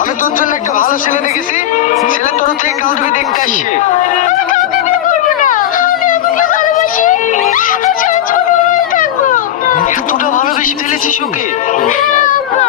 আমি তোর জন্য একটা ভালো ছেলে দেখেছি, ছেলের তরফ থেকে কাউকে দেখতে আসছে। এতটা ভালোবেসে ফেলেছিস ওকে? আব্বা,